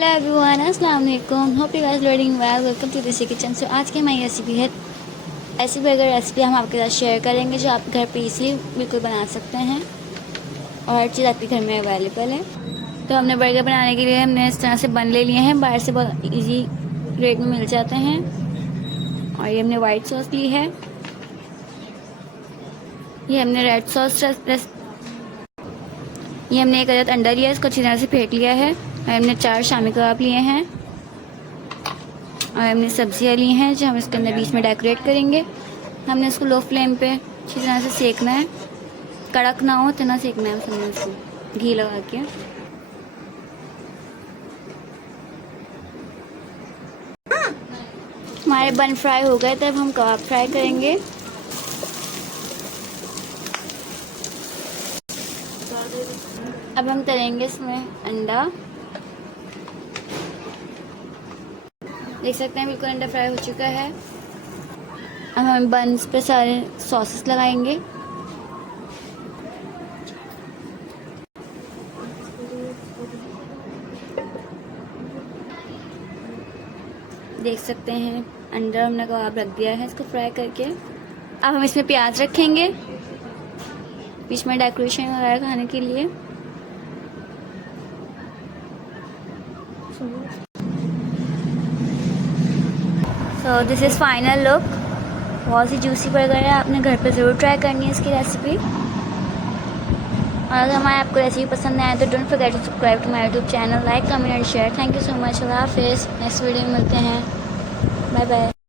Hello everyone, अस्सलाम वालेकुम। Hope you guys doing well. Welcome to this kitchen. So आज की हमारी रेसिपी है ऐसी बर्गर रेसिपी हम आपके साथ शेयर करेंगे जो आप घर पे इजीली बिल्कुल बना सकते हैं और हर चीज़ आपके घर में अवेलेबल है। तो हमने बर्गर बनाने के लिए हमने इस तरह से बन ले लिए हैं, बाहर से बहुत इजी रेट में मिल जाते हैं। और ये हमने वाइट सॉस ली है, ये हमने रेड सॉस, ये हमने एक अदद अंडा लिया है, इसको अच्छी तरह से फेंट लिया है। और हमने 4 शामी कबाब लिए हैं और हमने सब्जियां ली हैं जो हम इसके अंदर बीच में डेकोरेट करेंगे। हमने इसको लो फ्लेम पे अच्छी तरह से सेकना है, कड़क ना हो इतना सेकना है हमने इसको घी लगा के। हमारे बन फ्राई हो गए, तब हम कबाब फ्राई करेंगे। अब हम तलेंगे इसमें अंडा। देख सकते हैं बिल्कुल अंडा फ्राई हो चुका है। अब हम बन्स पे सारे सॉसेस लगाएंगे। देख सकते हैं अंडा हमने कबाब रख दिया है इसको फ्राई करके। अब हम इसमें प्याज रखेंगे बीच में डेकोरेशन वगैरह खाने के लिए। So this is final look. बहुत ही जूसी बर्गर है, आपने घर पे ज़रूर ट्राई करनी है इसकी रेसिपी। और अगर हमारे आपको रेसिपी पसंद आए तो don't forget to subscribe to my YouTube channel, like comment and share. Thank you so much. अल्लाह हाफिज़। नेक्स्ट वीडियो में मिलते हैं। Bye bye.